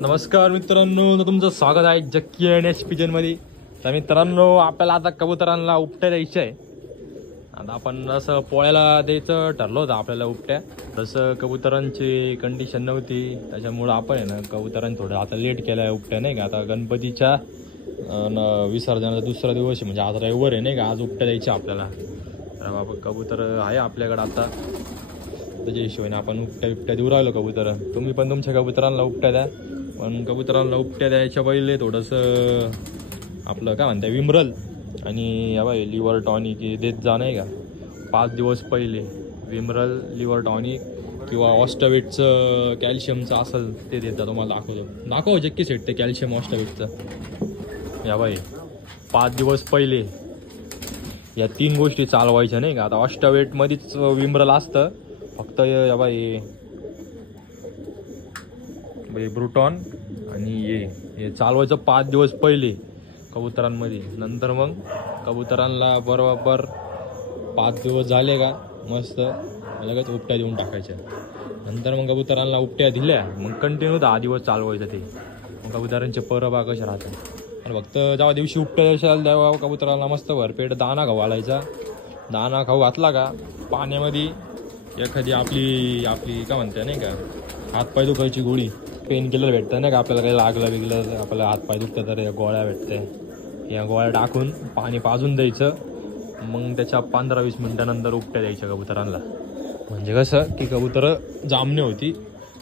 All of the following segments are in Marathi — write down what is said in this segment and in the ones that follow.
नमस्कार मित्रांनो, तुमचं स्वागत आहे जक्की आणि पिजन मध्ये. तर मित्रांनो, आपल्याला आता कबुतरांना उपट्या द्यायच्या आहे. आता आपण असं पोळ्याला द्यायचं ठरलं होतं आपल्याला उपट्या. तसं कबुतरांची कंडिशन नव्हती, त्याच्यामुळं आपण आहे ना कबुतरांनी थोडं आता लेट केलं आहे उपट्या, नाही का. आता गणपतीच्या विसर्जनाचा दुसरा दिवस आहे, म्हणजे आज रविवार आहे, नाही का. आज उपट्या द्यायच्या आपल्याला. तर बाबा कबूतर आहे आपल्याकडे आता, त्याच्या हिशोबाने आपण उपट्या देऊ राहिलो कबूतर. तुम्ही पण तुमच्या कबुतरांना उपट्या द्या. पण कबुतरांना उपट्या द्यायच्या पहिले थोडंसं आपलं काय म्हणतात विमरल आणि या बाई लिव्हर टॉनिक देत जा, नाही का. 5 दिवस पहिले विमरल, लिव्हर टॉनिक किंवा ऑस्टावेटचं कॅल्शियमचं असेल ते देत जा. तुम्हाला दाखव जक्की सेट ते कॅल्शियम ऑस्टावेटचं. या बाई 5 दिवस पहिले या 3 गोष्टी चालवायच्या, नाही का. आता ऑस्टावेटमध्येच विमरल असतं फक्त, या बाई ब्रुटॉन आणि हे चालवायचं 5 दिवस पहिले कबुतरांमध्ये. नंतर मग कबुतरांना बरोबर 5 दिवस झाले का मस्त लगेच उपट्या देऊन टाकायच्या. नंतर मग कबुतरांना उपट्या दिल्या मग कंटिन्यू 10 दिवस चालवायचं ते. मग कबुतरांचे परबा कशा राहतात. आणि फक्त जेव्हा दिवशी उपट्या द्यायच्या तेव्हा कबुतरांना मस्त भरपेट दाना खाऊ घालायचा. दाना खाऊ घातला का पाण्यामध्ये एखादी आपली काय म्हणते, नाही का, हातपाय दुखायची गोळी, पेन किलर भेटतं, नाही का. आपल्याला काही लागलं बिगलं आपल्याला हातपाय दुखतं तर या गोळ्या भेटते. या गोळ्या टाकून पाणी पाजून द्यायचं. मग त्याच्या 15-20 मिनटानंतर उपट्या द्यायच्या कबुतरांना. म्हणजे कसं की कबुतरं जामणे होती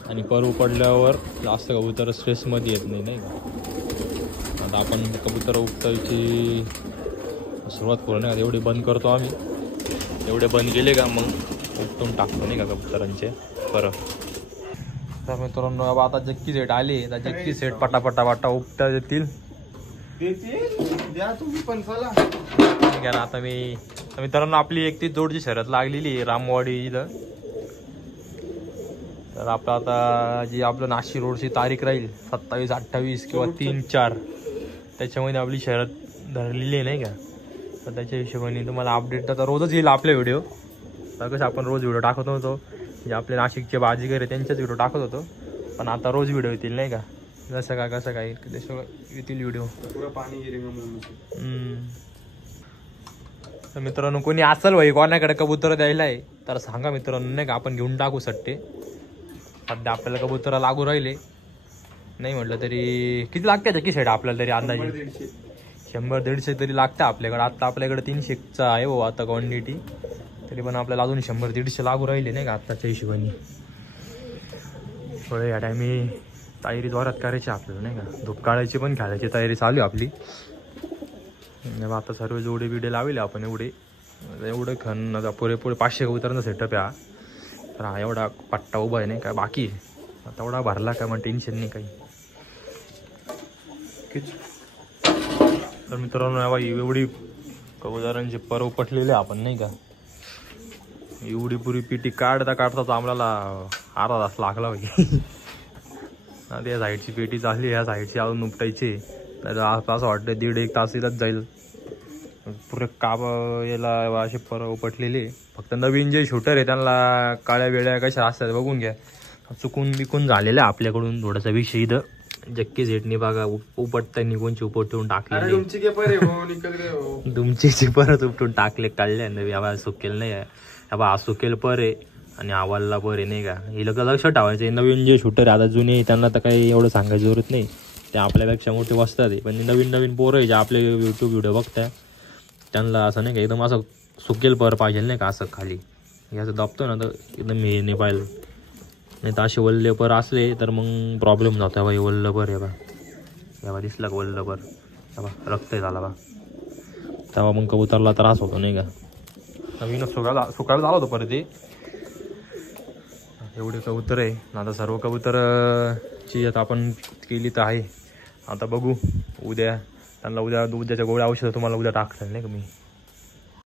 आणि पर पडल्यावर जास्त कबुतर स्ट्रेसमध्ये येत नाही, नाही का. आता आपण कबुतर उपटायची सुरुवात करू, नाही का. एवढे बंद करतो आम्ही, एवढे बंद केले का मग उपटून टाकतो, नाही का, कबुतरांचे परत. तर मित्रांनो, आता जक्की सेट आली. तर जक्की सेट पटापटा उपट्या देतील. द्या तुम्ही पण चला. ठीक आहे ना. आता मित्रांनो आपली 31 जोडची शर्यत लागलेली आहे रामवाडी इथं. तर आपलं आता जी आपलं नाशिक रोडची तारीख राहील 27, 28 किंवा 3, 4 त्याच्यामध्ये आपली शर्यत धरलेली आहे, नाही का. तर त्याच्या हिशोबाने तुम्हाला अपडेट आता रोजच येईल आपले व्हिडिओ. तर कसं आपण रोज व्हिडिओ टाकत होतो, जे आपले नाशिकचे बाजीगर आहे त्यांचेच व्हिडिओ टाकत होतो. पण आता रोज व्हिडिओ येतील, नाही का. कसं काय तसं येतील व्हिडिओ. तर मित्रांनो, कोणी असेल भाई कोणाकडे कबूतर द्यायला आहे तर सांगा मित्रांनो, नाही का. आपण घेऊन टाकू सट्टे. सध्या आपल्याला कबूतर लागू राहिले. नाही म्हटलं तरी किती लागते की सेट आपल्याला तरी अंदाजे 100-150 तरी लागतं आपल्याकडे. आता आपल्याकडे 300चा आहे हो आता क्वांटिटी. तरी पण आपल्याला अजून 100-150 लागू राहिले, नाही का आत्ताच्या हिशोबाने. थोडं या टायमी तयारी जोरात करायची आपल्याला, नाही का. धूप काढायची पण खेळायची तयारी चालू आहे आपली. आता सर्व जोडे बिडे लावले आपण. एवढं खण आता पुरेपूर 500 कबुतरांचा सेटअप आहे हा. तर हा एवढा पट्टा उभा आहे, नाही का. बाकी आता एवढा भरला का मग टेन्शन नाही काही. तर मित्रांनो, एवढी कबुतरांची पर उपटलेली आपण, नाही का. एवढी पुरी पिटी काढता आम्हाला अर्धा तास लागला पाहिजे. त्या साईडची पेटी चालली, ह्या साईडची अजून उपटायची. असं वाटतं 1.5-1 तासातच जाईल. पुरे काब याला असे पर उपटलेले. फक्त नवीन जे शूटर आहे त्यांना काळ्या वेळ्या कशा असतात बघून घ्या. चुकून बिकून झालेलं आहे आपल्याकडून थोडासा विषय. इथं जक्की सेटनी बघा उपटताना कोणची उपटून टाकले, तुमची परत उपटून टाकले काढले. नवी आवाज सुकेल नाही आहे, सुकेल पर आहे आणि आवाजला पर आहे, नाही का. हे लक्षात ठेवायचं. नवीन जे शूटर आहे आता जुने त्यांना तर काही एवढं सांगायची जरूरत नाही, ते आपल्यापेक्षा मोठे वस्तात आहे. पण नवीन पोरं आहे जे आपले यूट्यूब व्हिडिओ बघताय त्यांना असं, नाही का, एकदम असं सुकेल पर पाहिजे, नाही का. असं खाली हे असं दाबतो ना तर एकदम हे नाही पाहिलं. नाही तर असे वल्ले पर असले तर मग प्रॉब्लेम जातो. बाई वल्ल पर आहे बा, दिसलं का वल्ल पर, रक्त झाला बा, तेव्हा मग कबूतरला त्रास होतो, नाही का. नवीन सुकायला झाला होतं परत. एवढे कबूतर आहे आता. सर्व कबूतरची आता आपण केली तर आहे. आता बघू उद्या त्यांना उद्याच्या गोळ्या औषधं तुम्हाला उद्या टाकतात, नाही का मी.